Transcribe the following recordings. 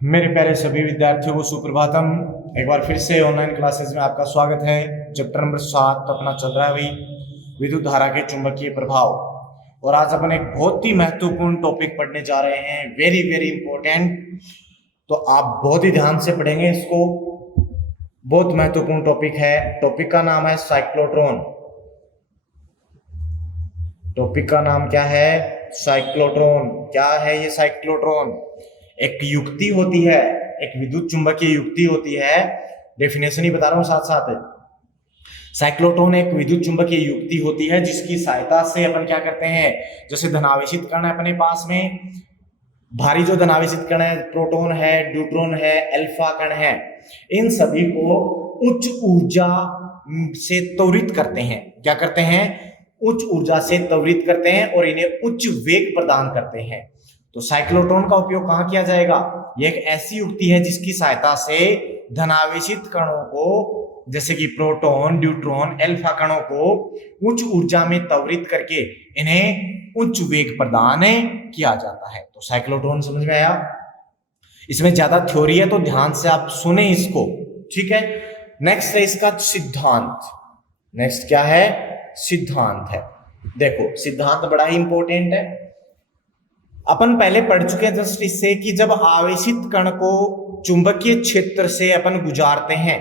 मेरे प्यारे सभी विद्यार्थियों को सुप्रभातम। एक बार फिर से ऑनलाइन क्लासेस में आपका स्वागत है। चैप्टर नंबर 7 अपना चल रहा है भाई, विद्युत धारा के चुंबकीय प्रभाव। और आज अपन एक बहुत ही महत्वपूर्ण टॉपिक पढ़ने जा रहे हैं, वेरी वेरी इंपॉर्टेंट। तो आप बहुत ही ध्यान से पढ़ेंगे इसको, बहुत महत्वपूर्ण टॉपिक है। टॉपिक का नाम है साइक्लोट्रॉन। टॉपिक का नाम क्या है? साइक्लोट्रॉन। क्या है ये साइक्लोट्रॉन? एक युक्ति होती है, एक विद्युत चुंबकीय युक्ति होती है। डेफिनेशन ही बता रहा हूं साथ साथ। साइक्लोट्रॉन एक विद्युत चुंबकीय युक्ति होती है जिसकी सहायता से अपन क्या करते हैं, जैसे धनावेशित कण है अपने पास में, भारी जो धनावेशित कण है, प्रोटॉन है, न्यूट्रॉन है, अल्फा कण है, इन सभी को उच्च ऊर्जा से त्वरित करते हैं। क्या करते हैं? उच्च ऊर्जा से त्वरित करते हैं और इन्हें उच्च वेग प्रदान करते हैं। तो साइक्लोट्रॉन का उपयोग कहां किया जाएगा? यह एक ऐसी युक्ति है जिसकी सहायता से धनावेशित कणों को, जैसे कि प्रोटॉन, न्यूट्रॉन, अल्फा कणों को उच्च ऊर्जा में त्वरित करके इन्हें उच्च वेग प्रदान किया जाता है। तो साइक्लोट्रॉन समझ में आया? इसमें ज्यादा थ्योरी है तो ध्यान से आप सुने इसको, ठीक है। नेक्स्ट है इसका सिद्धांत। नेक्स्ट क्या है? सिद्धांत है। देखो सिद्धांत बड़ा ही इंपॉर्टेंट है। अपन पहले पढ़ चुके हैं जस्ट इससे कि जब आवेशित कण को चुंबकीय क्षेत्र से अपन गुजारते हैं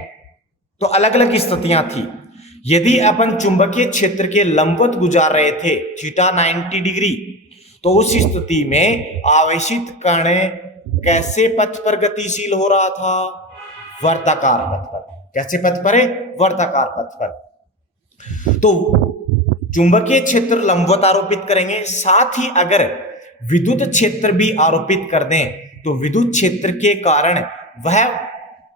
तो अलग अलग स्थितियां थी। यदि अपन चुंबकीय क्षेत्र के लंबवत गुजार रहे थे थीटा 90 डिग्री, तो उस स्थिति में आवेशित कण कैसे पथ पर गतिशील हो रहा था? वर्ताकार पथ पर। कैसे पथ पर? वर्ताकार पथ पर। तो चुंबकीय क्षेत्र लंबवत आरोपित करेंगे, साथ ही अगर विद्युत क्षेत्र भी आरोपित कर दें तो विद्युत क्षेत्र के कारण वह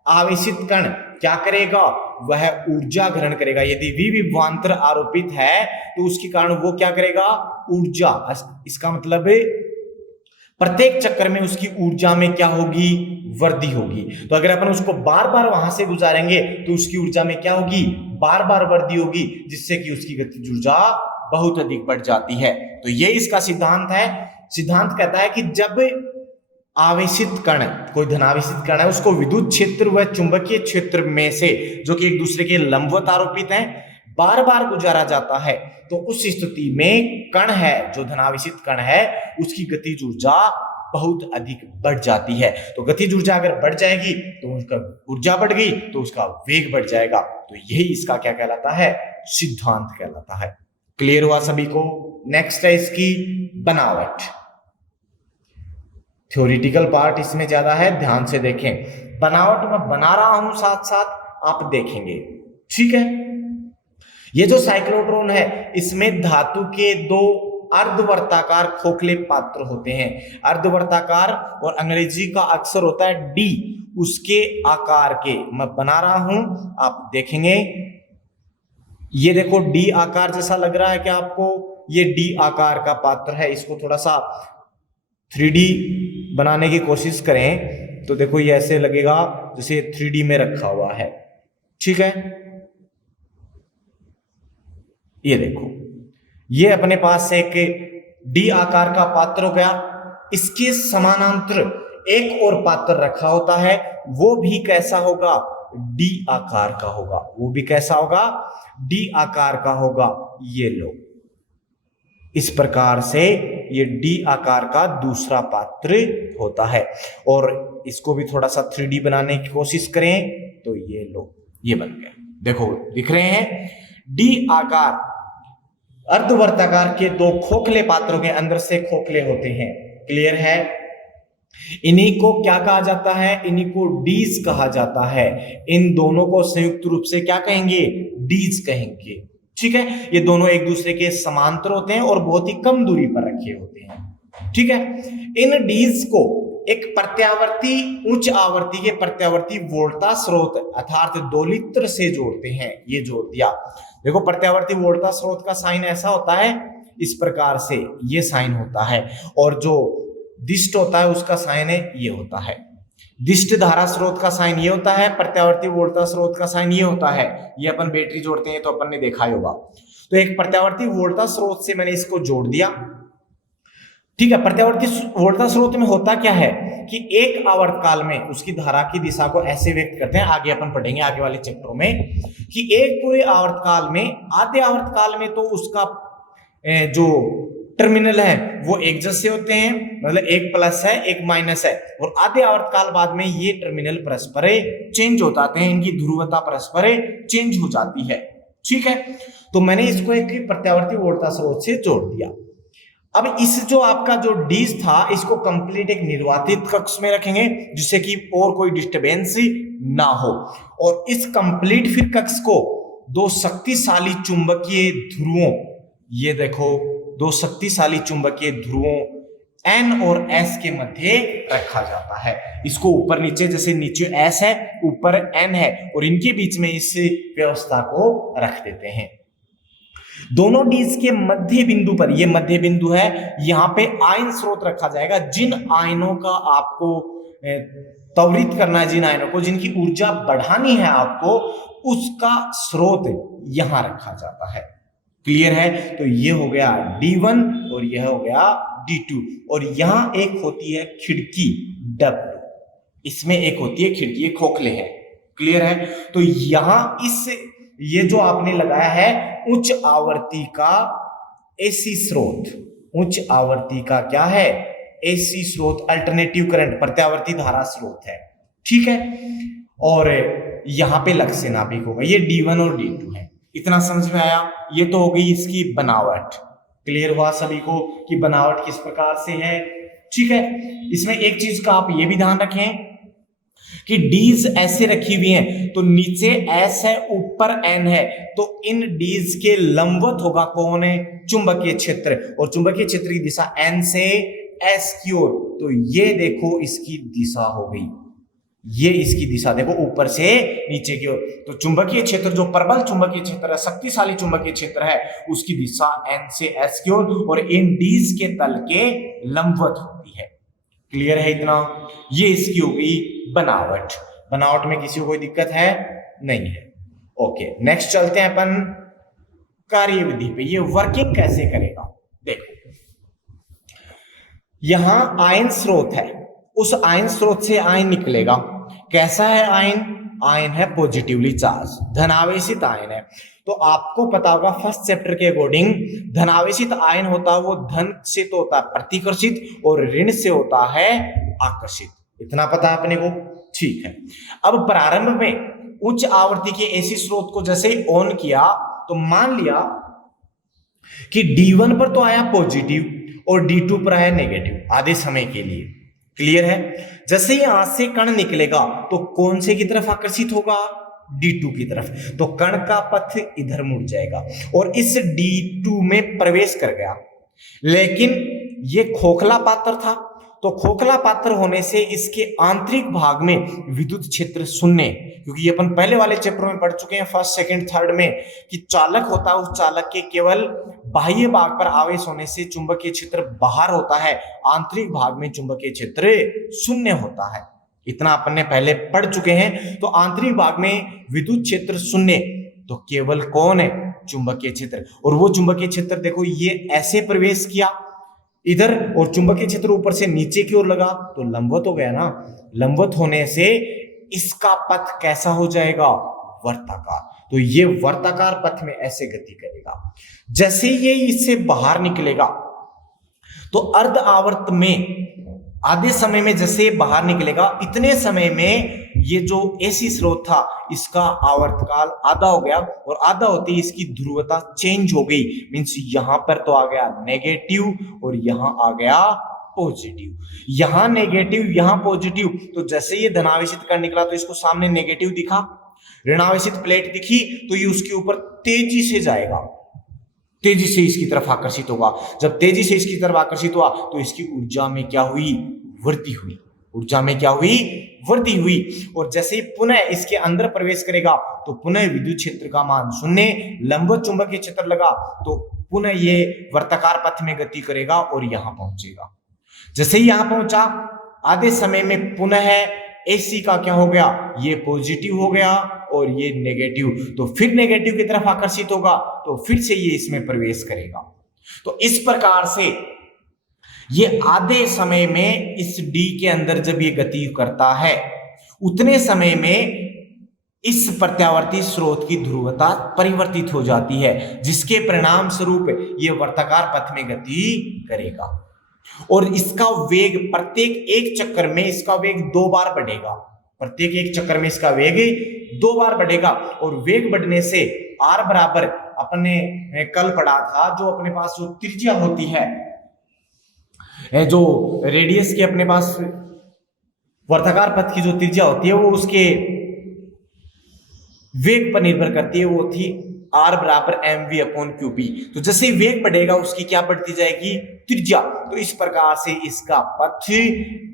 आवेशित कण क्या करेगा? वह ऊर्जा ग्रहण करेगा। यदि विभवांतर आरोपित है तो उसके कारण वो क्या करेगा? ऊर्जा। इसका मतलब प्रत्येक चक्कर में उसकी ऊर्जा में क्या होगी? वृद्धि होगी। तो अगर अपन उसको बार बार वहां से गुजारेंगे तो उसकी ऊर्जा में क्या होगी? बार बार वृद्धि होगी, जिससे कि उसकी गतिज ऊर्जा बहुत अधिक बढ़ जाती है। तो ये इसका सिद्धांत है। सिद्धांत कहता है कि जब आवेशित कण, कोई धनावेशित कण है, उसको विद्युत क्षेत्र व चुंबकीय क्षेत्र में से, जो कि एक दूसरे के लंबवत आरोपित हैं, बार बार गुजारा जाता है, तो उस स्थिति में कण है, जो धनावेशित कण है, उसकी गतिज ऊर्जा बहुत अधिक बढ़ जाती है। तो गतिज ऊर्जा अगर बढ़ जाएगी तो उसका ऊर्जा बढ़ गई तो उसका वेग बढ़ जाएगा। तो यही इसका क्या कहलाता है? सिद्धांत कहलाता है। क्लियर हुआ सभी को? नेक्स्ट है इसकी बनावट। थ्योरेटिकल पार्ट इसमें ज्यादा है, ध्यान से देखें। बनावट मैं बना रहा हूं, साथ साथ आप देखेंगे, ठीक है। ये जो साइक्लोट्रॉन है इसमें धातु के दो अर्धवर्ताकार खोखले पात्र होते हैं। अर्धवर्ताकार और अंग्रेजी का अक्षर होता है डी, उसके आकार के मैं बना रहा हूं, आप देखेंगे। ये देखो डी आकार जैसा लग रहा है क्या आपको? ये डी आकार का पात्र है। इसको थोड़ा सा 3D बनाने की कोशिश करें तो देखो ये ऐसे लगेगा जैसे 3D में रखा हुआ है, ठीक है। ये देखो, ये अपने पास एक डी आकार का पात्र हो गया। इसके समानांतर एक और पात्र रखा होता है, वो भी कैसा होगा? डी आकार का होगा। वो भी कैसा होगा? डी आकार का होगा। ये लो, इस प्रकार से ये डी आकार का दूसरा पात्र होता है। और इसको भी थोड़ा सा 3D बनाने की कोशिश करें तो ये लो, ये बन गया। देखो दिख रहे हैं? डी आकार अर्धवर्ताकार के दो खोखले पात्रों के अंदर से खोखले होते हैं। क्लियर है? इन्हीं को क्या कहा जाता है? इन्हीं को डीज कहा जाता है। इन दोनों को संयुक्त रूप से क्या कहेंगे? डीज कहेंगे, ठीक है। ये दोनों एक दूसरे के समांतर होते हैं और बहुत ही कम दूरी पर रखे होते हैं, ठीक है। इन डीज को एक प्रत्यावर्ती, उच्च आवृत्ति के प्रत्यावर्ती वोल्टा स्रोत अर्थात दोलित्र से जोड़ते हैं। ये जोड़ दिया। देखो प्रत्यावर्ती वोल्टा स्रोत का साइन ऐसा होता है, इस प्रकार से ये साइन होता है, और जो दिष्ट होता है उसका साइन है ये होता है। दिष्ट धारा स्रोत का साइन ये होता है, प्रत्यावर्ती वोल्टा स्रोत का साइन ये होता है। ये अपन बैटरी जोड़ते हैं तो अपन ने देखा ही होगा। तो एक प्रत्यावर्ती वोल्टा स्रोत से मैंने इसको जोड़ दिया, ठीक है। प्रत्यावर्ती वोल्टा स्रोत में होता क्या है कि एक आवर्तकाल में उसकी धारा की दिशा को ऐसे व्यक्त करते हैं, आगे अपन पढ़ेंगे आगे वाले चैप्टरों में, कि एक पूरे आवर्तकाल में, आधे आवर्तकाल में तो उसका जो टर्मिनल है वो एक जैसे होते हैं, मतलब एक प्लस है एक माइनस है, और आधे आवर्तकाल बाद में ये टर्मिनल परस्पर चेंज हो जाते हैं, इनकी ध्रुवता परस्पर चेंज हो जाती है। ठीक है, तो मैंने इसको एक प्रत्यावर्ती वोल्टा स्रोत से जोड़ दिया। अब इस जो आपका जो डीज था इसको कंप्लीट एक निर्वातित कक्ष में रखेंगे जिससे कि और कोई डिस्टरबेंस ना हो, और इस कंप्लीट फिर कक्ष को दो शक्तिशाली चुंबकीय ध्रुवों, ये देखो दो शक्तिशाली चुंबकीय ध्रुवों N और S के मध्य रखा जाता है। इसको ऊपर नीचे, जैसे नीचे S है ऊपर N है, और इनके बीच में इस व्यवस्था को रख देते हैं। दोनों डीज के मध्य बिंदु पर, ये मध्य बिंदु है, यहां पे आयन स्रोत रखा जाएगा। जिन आयनों का आपको त्वरित करना है, जिन आयनों को, जिनकी ऊर्जा बढ़ानी है आपको, उसका स्रोत यहां रखा जाता है। क्लियर है? तो ये हो गया D1 और यह हो गया D2, और यहां एक होती है खिड़की W, इसमें एक होती है खिड़की, खोखले हैं। क्लियर है? तो यहां इस ये जो आपने लगाया है उच्च आवर्ती का एसी स्रोत, उच्च आवर्ती का क्या है? एसी स्रोत, अल्टरनेटिव करंट, प्रत्यावर्ती धारा स्रोत है। ठीक है, और यहां पे लक्ष्य नाभिक होगा, ये D1 और D2 है। इतना समझ में आया? ये तो हो गई इसकी बनावट। क्लियर हुआ सभी को कि बनावट किस प्रकार से है? ठीक है, इसमें एक चीज का आप ये भी ध्यान रखें कि डीज ऐसे रखी हुई हैं, तो नीचे S है ऊपर N है, तो इन डीज के लंबवत होगा कौन है? चुंबकीय क्षेत्र, और चुंबकीय क्षेत्र की दिशा N से S की ओर। तो ये देखो इसकी दिशा हो गई, ये इसकी दिशा देखो ऊपर से नीचे की ओर। तो चुंबकीय क्षेत्र, जो प्रबल चुंबकीय क्षेत्र है, शक्तिशाली चुंबकीय क्षेत्र है, उसकी दिशा N से S की ओर और इन डीज के तल के लंबवत होती है। क्लियर है इतना? ये इसकी हो गई बनावट। बनावट में किसी को कोई दिक्कत है? नहीं है। ओके, नेक्स्ट चलते हैं अपन कार्यविधि पे। ये वर्किंग कैसे करेगा देखो, यहां आयन स्रोत है, उस आयन स्रोत से आयन निकलेगा। कैसा है आयन? आयन है पॉजिटिवली चार्ज, धनावेशित आयन है। तो आपको पता होगा फर्स्ट चैप्टर के अकॉर्डिंग, धनावेशित आयन होता है वो धन से तो होता है प्रतिकर्षित, और ऋण से होता है आकर्षित। इतना पता है अपने को? ठीक है। अब प्रारंभ में उच्च आवृत्ति के एसी स्रोत को जैसे ही ऑन किया, तो मान लिया कि D1 पर तो आया पॉजिटिव और D2 पर आया नेगेटिव आधे समय के लिए। क्लियर है? जैसे ही यहां से कण निकलेगा तो कौन से की तरफ आकर्षित होगा? D2 की तरफ। तो कण का पथ इधर मुड़ जाएगा और इस D2 में प्रवेश कर गया। लेकिन ये खोखला पात्र था, तो खोखला पात्र होने से इसके आंतरिक भाग में विद्युत क्षेत्र शून्य, क्योंकि ये अपन पहले वाले चैप्टर में पढ़ चुके हैं फर्स्ट सेकंड थर्ड में, कि चालक होता है, उस चालक के केवल बाह्य भाग पर आवेश होने से चुंबकीय क्षेत्र बाहर होता है, आंतरिक भाग में चुंबकीय क्षेत्र शून्य होता है। इतना अपन ने पहले पढ़ चुके हैं। तो आंतरिक भाग में विद्युत क्षेत्र शून्य, तो केवल कौन है? चुंबकीय क्षेत्र। और वो चुंबकीय क्षेत्र देखो ये ऐसे प्रवेश किया इधर, और चुंबकीय क्षेत्र ऊपर से नीचे की ओर लगा, तो लंबवत हो गया ना। लंबवत होने से इसका पथ कैसा हो जाएगा? वर्ताकार। तो ये वर्ताकार पथ में ऐसे गति करेगा। जैसे ये इससे बाहर निकलेगा तो अर्ध आवर्त में आधे समय में जैसे बाहर निकलेगा, इतने समय में ये जो एसी स्रोत था इसका आवर्तकाल आधा हो गया, और आधा होती इसकी ध्रुवता चेंज हो गई। मींस यहां पर तो आ गया नेगेटिव और यहां आ गया पॉजिटिव। यहां नेगेटिव यहां पॉजिटिव, तो जैसे ये धनावेशित कण निकला तो इसको सामने नेगेटिव दिखा, ऋणावेशित प्लेट दिखी तो ये उसके ऊपर तेजी से जाएगा, तेजी से इसकी तरफ आकर्षित होगा। जब तेजी से इसकी तरफ आकर्षित हुआ तो इसकी ऊर्जा में क्या हुई? वृद्धि हुई। ऊर्जा में क्या हुई? वृद्धि हुई। और जैसे ही पुनः इसके अंदर प्रवेश करेगा तो पुनः विद्युत क्षेत्र का मान शून्य, लंबवत चुंबकीय क्षेत्र लगा तो पुनः ये वर्ताकार पथ में गति करेगा और यहां पहुंचेगा। जैसे ही यहां पहुंचा, आधे समय में पुनः एसी का क्या हो गया? ये पॉजिटिव हो गया और ये नेगेटिव, तो फिर नेगेटिव की तरफ आकर्षित होगा तो फिर से ये इसमें प्रवेश करेगा। तो इस प्रकार से ये आधे समय में इस डी के अंदर जब ये गति करता है उतने समय में इस प्रत्यावर्ती स्रोत की ध्रुवता परिवर्तित हो जाती है, जिसके परिणाम स्वरूप ये वर्ताकार पथ में गति करेगा और इसका वेग प्रत्येक एक चक्कर में इसका वेग 2 बार बढ़ेगा। प्रत्येक एक चक्कर में इसका वेग 2 बार बढ़ेगा और वेग बढ़ने से r बराबर अपने कल पढ़ा था जो अपने पास जो त्रिज्या होती है, जो रेडियस के अपने पास वर्ताकार पथ की जो त्रिज्या होती है वो उसके वेग पर निर्भर करती है, वो थी r बराबर mv/qb। तो जैसे ही वेग बढ़ेगा उसकी क्या बढ़ती जाएगी, त्रिज्या। तो इस प्रकार से इसका पथ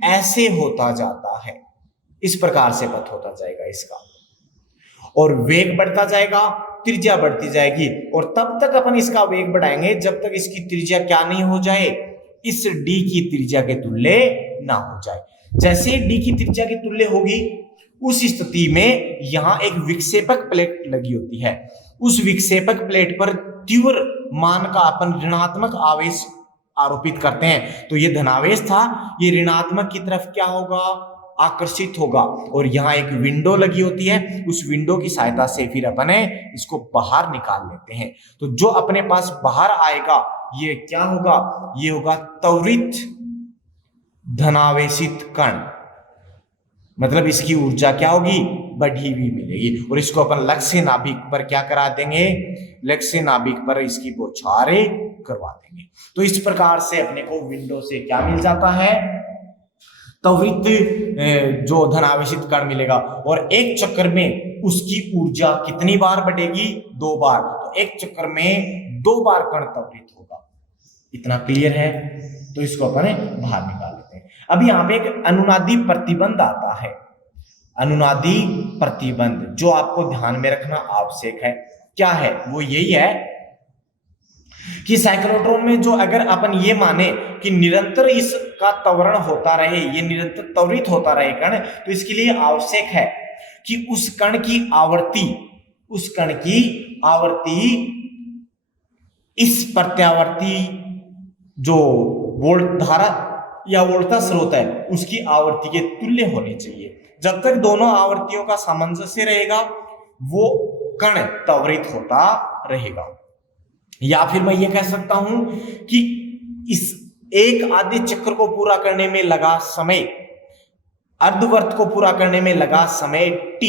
ऐसे होता जाता है, इस प्रकार से पथ होता जाएगा इसका, और वेग बढ़ता जाएगा, त्रिज्या बढ़ती जाएगी और तब तक अपन इसका वेग बढ़ाएंगे जब तक इसकी त्रिज्या क्या नहीं हो जाए, इस d की त्रिज्या के तुल्य ना हो जाए। जैसे d की त्रिज्या के तुल्य होगी उस स्थिति में यहां एक विक्षेपक प्लेट लगी होती है, उस विक्षेपक प्लेट पर तीव्र मान का अपन ऋणात्मक आवेश आरोपित करते हैं। तो ये धनावेश था, ये ऋणात्मक की तरफ क्या होगा, आकर्षित होगा और यहाँ एक विंडो लगी होती है, उस विंडो की सहायता से फिर अपन इसको बाहर निकाल लेते हैं। तो जो अपने पास बाहर आएगा ये क्या होगा, ये होगा त्वरित धनावेशित कण, मतलब इसकी ऊर्जा क्या होगी, बढ़ी हुई मिलेगी और इसको अपन लक्ष्य नाभिक पर क्या करा देंगे, लक्ष्य नाभिक पर इसकी बौछार करवा देंगे। तो इस प्रकार से अपने को विंडो से क्या मिल जाता है, त्वरित जो धनावेशित कण मिलेगा और एक चक्कर में उसकी ऊर्जा कितनी बार बढ़ेगी, 2 बार। तो एक चक्कर में 2 बार कण त्वरित होगा। इतना क्लियर है, तो इसको अपन बाहर निकाल लेते हैं। अब यहाँ पे एक अनुनादी प्रतिबंध आता है, अनुनादी प्रतिबंध जो आपको ध्यान में रखना आवश्यक है। क्या है वो, यही है कि साइक्लोट्रॉन में जो अगर अपन ये माने कि निरंतर इसका त्वरण होता रहे, ये निरंतर त्वरित होता रहे कण, तो इसके लिए आवश्यक है कि उस कण की आवर्ती, उस कण की आवर्ती इस प्रत्यावर्ती जो वोल्ट धारा या वोल्टा स्रोत है उसकी आवर्ती के तुल्य होनी चाहिए। जब तक दोनों आवर्तियों का सामंजस्य रहेगा वो कण त्वरित होता रहेगा। या फिर मैं ये कह सकता हूं कि इस एक आधे चक्र को पूरा करने में लगा समय, अर्धवर्त को पूरा करने में लगा समय t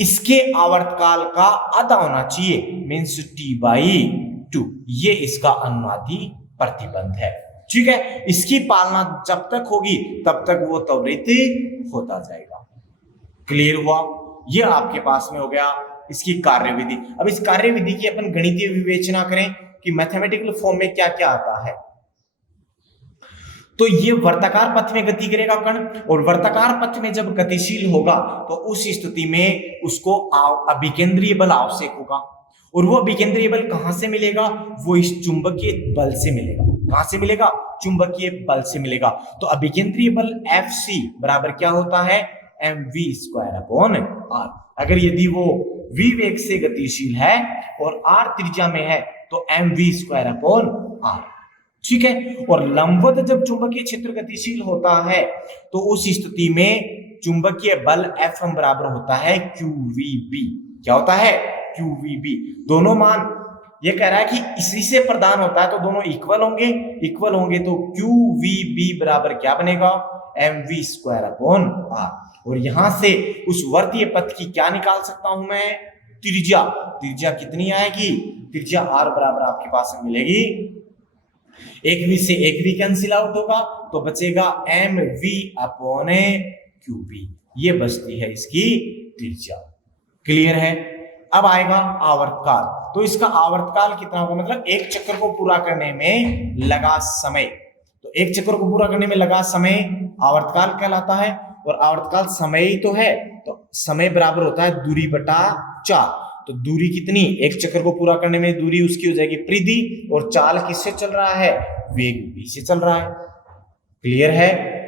इसके आवर्तकाल का आधा होना चाहिए, मीन्स t/2। ये इसका अनुनादी प्रतिबंध है। ठीक है, इसकी पालना जब तक होगी तब तक वो त्वरित होता जाएगा। क्लियर हुआ, ये आपके पास में हो गया इसकी कार्यविधि। अब इस कार्यविधि की अपन गणितीय विवेचना करें कि मैथमेटिकल फॉर्म में क्या क्या आता है। तो ये वर्ताकार पथ में गति करेगा कण और वर्ताकार पथ में जब गतिशील होगा तो उस स्थिति में उसको अभिकेंद्रीय बल आवश्यक होगा और वो अभिकेंद्रीय बल कहां से मिलेगा, वो इस चुंबकीय बल से मिलेगा। कहां से मिलेगा, चुंबकीय बल से मिलेगा। तो अभिकेंद्रीय बल Fc बराबर क्या होता है, mv²/r। अगर यदि वो v वेग से गतिशील है और r त्रिज्या में है तो mv²/r। ठीक है, और लंबवत जब चुंबकीय क्षेत्र गतिशील होता है तो उस स्थिति में चुंबकीय बल Fm बराबर होता है qvb। क्या होता है, qvb। दोनों मान ये कह रहा है कि इसी से प्रदान होता है तो दोनों इक्वल होंगे, इक्वल होंगे तो qvb बराबर क्या बनेगा, mv²/r। और यहां से उस वर्तीय पथ की क्या निकाल सकता हूं मैं, त्रिज्या। त्रिज्या कितनी आएगी, त्रिज्या r बराबर आपके पास मिलेगी, एक v से एक v कैंसिल आउट होगा तो बचेगा mv/qb। ये बचती है इसकी त्रिज्या। क्लियर है। अब आएगा आवर्तकाल। तो इसका आवर्तकाल कितना होगा, मतलब एक चक्कर को पूरा करने में लगा समय। तो एक चक्कर को पूरा करने में लगा समय आवर्तकाल कहलाता है और आवर्तकाल समय ही तो है, तो समय बराबर होता है दूरी बटा 4। तो दूरी कितनी, एक चक्कर को पूरा करने में दूरी उसकी हो जाएगी परिधि और चाल किससे चल रहा है, वेग v से चल रहा है। क्लियर है।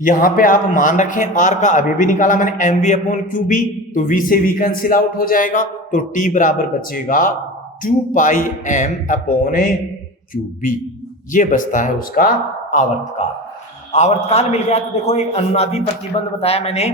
यहां पे आप मान रखें r का अभी भी निकाला मैंने mv/qb, तो v से v कैंसिल आउट हो जाएगा तो t बराबर बचेगा 2πm/qb। ये बचता है उसका आवर्तकाल। आवर्तकाल मिल गया। तो देखो एक अनुनादी प्रतिबंध बताया मैंने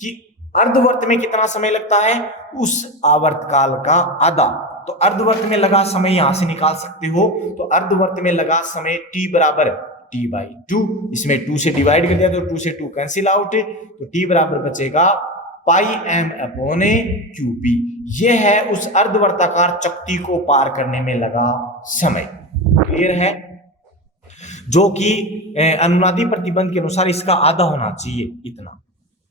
कि अर्धवर्त में कितना समय लगता है, उस आवर्तकाल का आधा। तो अर्धवर्त में लगा समय यहां से निकाल सकते हो। तो अर्धवर्त में लगा समय t बराबर t/2, इसमें 2 से डिवाइड कर दिया तो 2 से 2 कैंसिल आउट, तो t बराबर बचेगा πm/QP। यह है उस अर्धवर्ताकार चक्ति को पार करने में लगा समय। क्लियर है? जो कि अनुनादी प्रतिबंध के अनुसार इसका आधा होना चाहिए, इतना।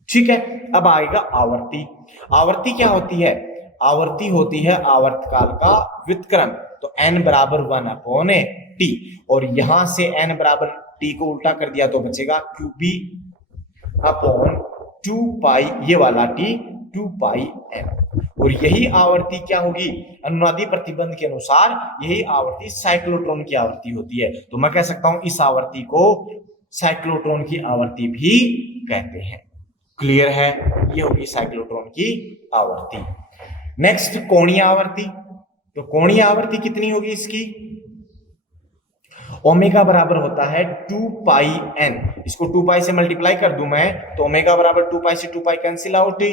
ठीक है। अब आएगा आवर्ती। आवर्ती क्या होती है? आवर्ती होती है आवर्तकाल का व्युत्क्रम। तो n बराबर 1/t, और यहां से n बराबर t को उल्टा कर दिया तो बचेगा QP/2π, ये वाला t 2πm। और यही आवर्ती क्या होगी? अनुनादी प्रतिबंध के अनुसार यही आवर्ती साइक्लोट्रॉन की आवर्ती होती है। तो मैं कह सकता हूं इस आवर्ती को साइक्लोट्रॉन की आवर्ती भी कहते हैं। क्लियर है? ये होगी साइक्लोट्रॉन की आवर्ती। नेक्स्ट कोणीय आवर्ती। तो कोणीय आवर्ती कितनी होगी इसकी? ओमेगा बराबर होता है 2πn। इसको 2π से मल्टीप्लाई कर दूं मैं तो ओमेगा बराबर 2π से 2π कैंसिल आउट,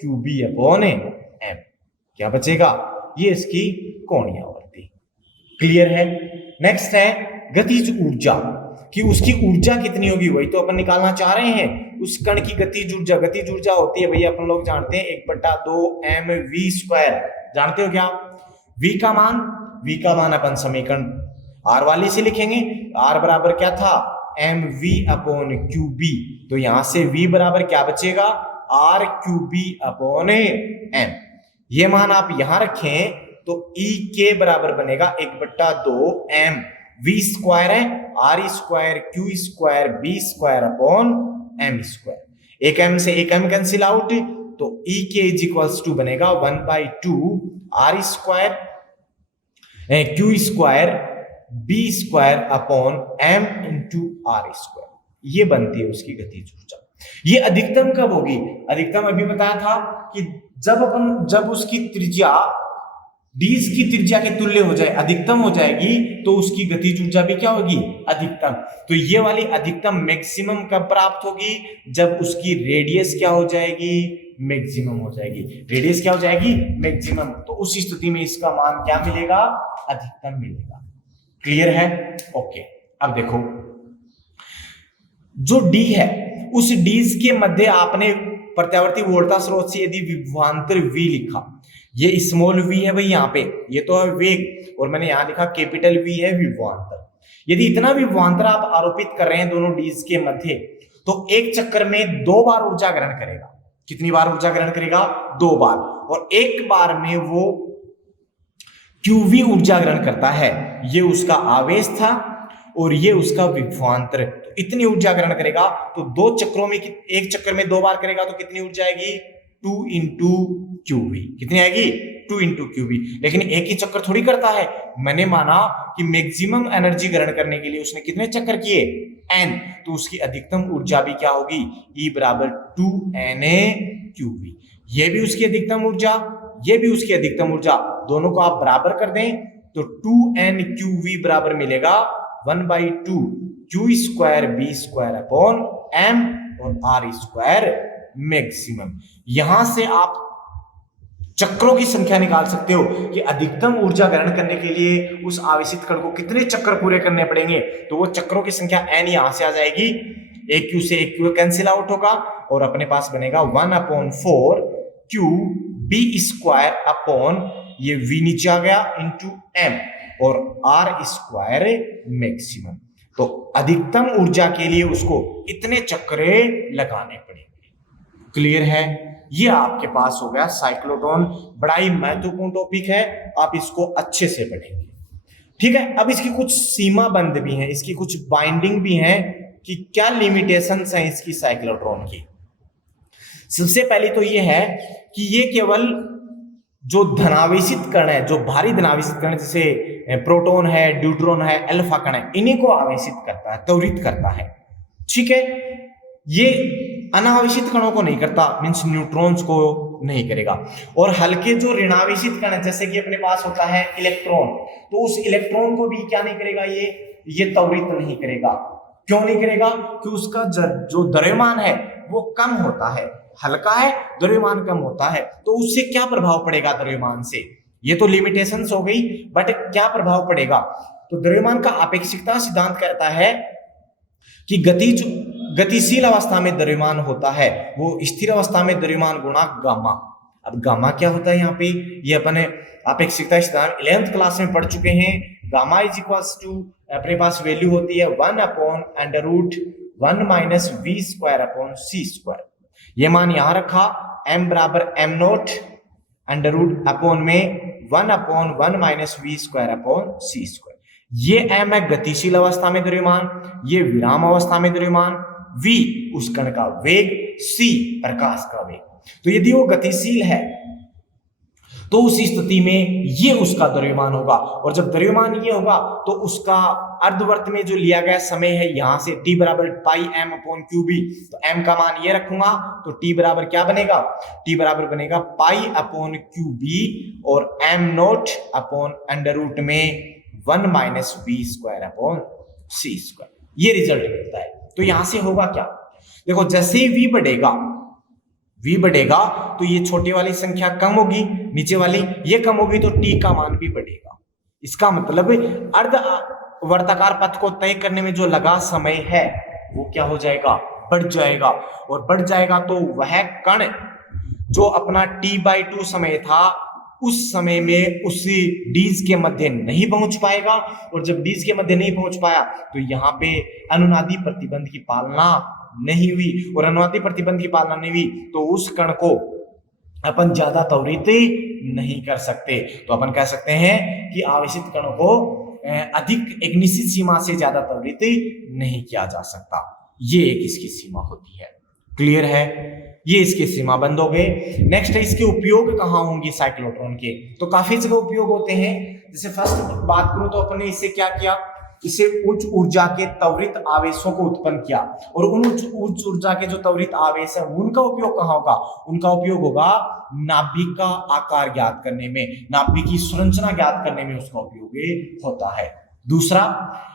QB/m। क्या बचेगा? ये इसकी कोणीय आवर्ती। क्लियर है? नेक्स्ट है गतिज ऊर्जा, कि उसकी ऊर्जा कितनी होगी, वही तो अपन निकालना चाह रहे हैं। उस कण की गतिज ऊर्जा, गतिज ऊर्जा होती है भैया अपन लोग जानते हैं 1/2mv²। जानते हो क्या? v का मान अपन समीकरण r वाले से लिखेंगे। r बराबर क्या था? mv/qb। तो यहां से v बराबर क्या बचेगा? r/qb/m। ये मान आप यहां रखें तो E के बराबर बनेगा 1/2m। v² है, r² q² b²/m²। एक m से एक m कैंसिल आउट, तो E के इज इक्वल्स टू बनेगा 1/2 r² q² b²/m × r²। ये बनती है उसकी गतिज ऊर्जा। ये अधिकतम कब होगी? अधिकतम अभी बताया था कि जब उसकी त्रिज्या डीज की त्रिज्या के तुल्य हो जाए, अधिकतम हो जाएगी, तो उसकी गतिज ऊर्जा भी क्या होगी? अधिकतम। तो ये वाली अधिकतम मैक्सिमम कब प्राप्त होगी? जब उसकी रेडियस क्या हो जाएगी? मैक्सिमम हो जाएगी। रेडियस क्या हो जाएगी? मैक्सिमम। तो उस स्थिति में इसका मान क्या मिलेगा? अधिकतम मिलेगा। क्लियर है? ओके। अब देखो जो डी है, उस डीज के मध्य आपने प्रत्यावर्ती वोल्टा स्रोत से यदि विभवांतर v लिखा, ये स्मॉल v है भाई यहाँ पे, ये तो है वेग, और मैंने यहां लिखा कैपिटल V है विभवांतर। यदि इतना विभवांतर आप आरोपित कर रहे हैं दोनों डीज के मध्य, तो एक चक्कर में 2 बार ऊर्जा ग्रहण करेगा। कितनी बार ऊर्जा ग्रहण करेगा? 2 बार। और एक बार में वो QV ऊर्जा ग्रहण करता है। ये उसका आवेश था और ये उसका विभवांतर। तो इतनी ऊर्जा ग्रहण करेगा, तो 2 चक्रों में, एक चक्कर में 2 बार करेगा तो कितनी ऊर्जा आएगी? 2 × QV। कितनी आएगी? 2 × QV। लेकिन एक ही चक्कर थोड़ी करता है। मैंने माना कि मैक्सिमम एनर्जी ग्रहण करने के लिए उसने कितने चक्कर किए? n। तो उसकी अधिकतम ऊर्जा भी क्या होगी? E बराबर 2Na/QV। ये भी उसकी अधिकतम ऊर्जा, ये भी उसकी अधिकतम ऊर्जा, दोनों को आप बराबर कर दें तो 2n/QV बराबर मिलेगा 1/2 q² b²/m और r² मैक्सिमम। यहां से आप चक्रों की संख्या निकाल सकते हो कि अधिकतम ऊर्जा ग्रहण करने के लिए उस आवेशित कण को कितने चक्कर पूरे करने पड़ेंगे। तो वो चक्रों की संख्या n यहां से आ जाएगी, एक q से एक q कैंसिल आउट होगा और अपने पास बनेगा 1/4 q b² ये v नीचे आ गया इंटू m और r² मैक्सिमम। तो अधिकतम ऊर्जा के लिए उसको इतने चक्रे लगाने पड़ेंगे। क्लियर है? ये आपके पास हो गया साइक्लोट्रॉन। बड़ा ही महत्वपूर्ण टॉपिक है, आप इसको अच्छे से पढ़ेंगे। ठीक है। अब इसकी कुछ सीमा बंद भी हैं, इसकी कुछ बाइंडिंग भी हैं कि क्या लिमिटेशंस हैं इसकी साइक्लोट्रॉन की। सबसे पहले तो ये है कि ये केवल जो धनावेशित कण है, जो भारी धनावेशित कण जैसे प्रोटॉन है, ड्यूट्रॉन है, अल्फा कण है, इन्हीं को आवेशित करता है, त्वरित करता है। ठीक है। ये अनावेशित कणों को नहीं करता, मींस न्यूट्रॉन्स को नहीं करेगा। और हल्के जो ऋणावेशित कण है, जैसे कि अपने पास होता है इलेक्ट्रॉन, तो उस इलेक्ट्रॉन को भी क्या नहीं करेगा, ये ये त्वरित नहीं करेगा। क्यों नहीं करेगा? कि उसका जो द्रव्यमान है वो कम होता है, हल्का है, द्रव्यमान कम होता है, तो उससे क्या प्रभाव पड़ेगा द्रव्यमान से? ये तो लिमिटेशंस हो गई, बट क्या प्रभाव पड़ेगा? तो द्रव्यमान का आपेक्षिकता सिद्धांत कहता है कि गतिशील अवस्था में द्रव्यमान होता है वो स्थिर अवस्था में द्रव्यमान गुणा गामा। अब गामा क्या होता है यहाँ पे? ये अपने आपेक्षिकता सिद्धांत 11th क्लास में पढ़ चुके हैं। गामा इज इक्वल्स टू, अपने पास वैल्यू होती है 1/√1 minus V square upon C square. ये मान यहां रखा, m बराबर m0 अंडर अपॉन में 1/1 minus V square upon C square. ये m है गतिशील अवस्था में द्रव्यमान, ये विराम अवस्था में द्रव्यमान, v उस कण का वेग, c प्रकाश का वेग। तो यदि वो गतिशील है तो उस स्थिति में ये उसका द्रव्यमान होगा, और जब द्रव्यमान ये होगा तो उसका अर्धवर्त में जो लिया गया समय है यहां से t बराबर पाई m अपॉन क्यू बी, तो m का मान ये रखूंगा तो t बराबर क्या बनेगा? t बराबर बनेगा पाई अपॉन क्यू बी और m0 अपॉन अंडर में 1 minus V square upon C square. ये रिजल्ट मिलता है। तो यहां से होगा क्या? देखो, जैसे ही v बढ़ेगा तो ये छोटी वाली संख्या कम होगी, नीचे वाली ये कम होगी, तो t का मान भी बढ़ेगा। इसका मतलब अर्ध वर्ताकार पथ को तय करने में जो लगा समय है वो क्या हो जाएगा? बढ़ जाएगा। और बढ़ जाएगा तो वह कण जो अपना t/2 समय था उस समय में उसी डीज के मध्य नहीं पहुंच पाएगा, और जब डीज के मध्य नहीं पहुंच पाया तो यहाँ पे अनुनादी प्रतिबंध की पालना नहीं हुई, और अनुनादी प्रतिबंध की पालना नहीं हुई तो उस कण को अपन ज्यादा त्वरित नहीं कर सकते। तो अपन कह सकते हैं कि आवेशित कणों को अधिक एक निश्चित सीमा से ज्यादा त्वरित नहीं किया जा सकता। ये एक इसकी सीमा होती है। क्लियर है? ये इसकी सीमा बंद हो गए। नेक्स्ट है इसके उपयोग कहाँ होंगे साइक्लोट्रॉन के? तो काफी जगह उपयोग होते हैं। जैसे फर्स्ट बात करूं तो अपने इससे क्या किया? इसे उच्च ऊर्जा के त्वरित आवेशों को उत्पन्न किया, और उन उच्च ऊर्जा के जो त्वरित आवेश है उनका उपयोग कहाँ होगा? उनका उपयोग होगा नाभिक का आकार ज्ञात करने में, नाभिक की संरचना ज्ञात करने में उसका उपयोग होता है। दूसरा,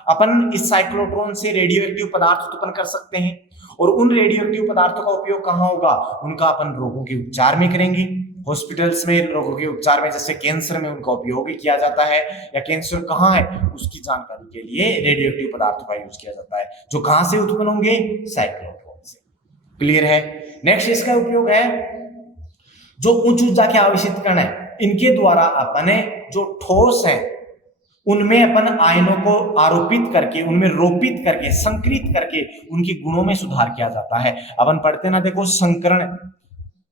अपन इस साइक्लोट्रॉन से रेडियो एक्टिव पदार्थ उत्पन्न कर सकते हैं, और उन रेडियो एक्टिव पदार्थों का उपयोग कहाँ होगा? उनका अपन रोगों के उपचार में करेंगे। हॉस्पिटल्स में रोगों के उपचार में, जैसे कैंसर में उनका उपयोग किया जाता है, या कैंसर कहाँ है उसकी जानकारी के लिए रेडियो एक्टिव पदार्थों का यूज किया जाता है, जो कहां से उत्पन्न होंगे? साइक्लोट्रॉन से। क्लियर है? नेक्स्ट इसका उपयोग है जो उच्च ऊर्जा के आवेशित कण है इनके द्वारा अपने जो ठोस है उनमें अपन आयनों को आरोपित करके, उनमें रोपित करके, संकरित करके उनकी गुणों में सुधार किया जाता है। अपन पढ़ते ना, देखो संकरण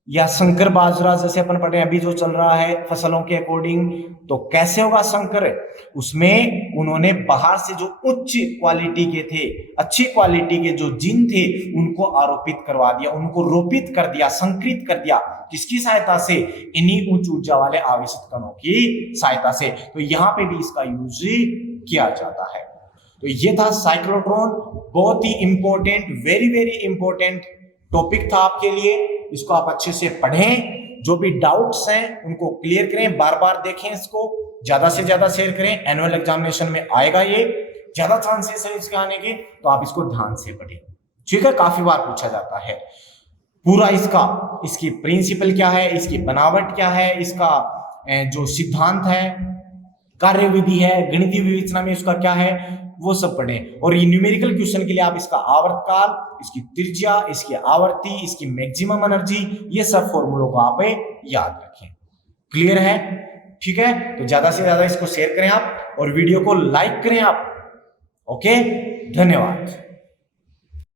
या संकर बाजरा जैसे अपन पढ़े अभी जो चल रहा है फसलों के अकॉर्डिंग, तो कैसे होगा संकर? उसमें उन्होंने बाहर से जो उच्च क्वालिटी के थे, अच्छी क्वालिटी के जो जीन थे उनको आरोपित करवा दिया, उनको रोपित कर दिया, संकरित कर दिया। किसकी सहायता से? इन्हीं उच्च ऊर्जा वाले आवेशित कणों की सहायता से। तो यहाँ पे भी इसका यूज किया जाता है। तो ये था साइक्लोट्रॉन, बहुत ही important, very very important topic था आपके लिए। इसको आप अच्छे से पढ़ें, जो भी डाउट्स हैं उनको क्लियर करें, बार बार देखें, इसको ज्यादा से ज्यादा शेयर करें। एनुअल एग्जामिनेशन में आएगा, ये ज्यादा चांसेस है इसके आने के, तो आप इसको ध्यान से पढ़ें। ठीक है? काफी बार पूछा जाता है पूरा इसकी प्रिंसिपल क्या है, इसकी बनावट क्या है, इसका जो सिद्धांत है, कार्यविधि है, गणितीय विवेचना में इसका क्या है, वो सब पढ़ें। और ये न्यूमेरिकल क्वेश्चन के लिए आप इसका आवर्तकाल, इसकी त्रिज्या, इसकी आवर्ती, इसकी मैक्सिमम एनर्जी, ये सब फॉर्मूलों को आप याद रखें। क्लियर है? ठीक है? तो ज्यादा से ज्यादा इसको शेयर करें आप, और वीडियो को लाइक करें आप। ओके, धन्यवाद।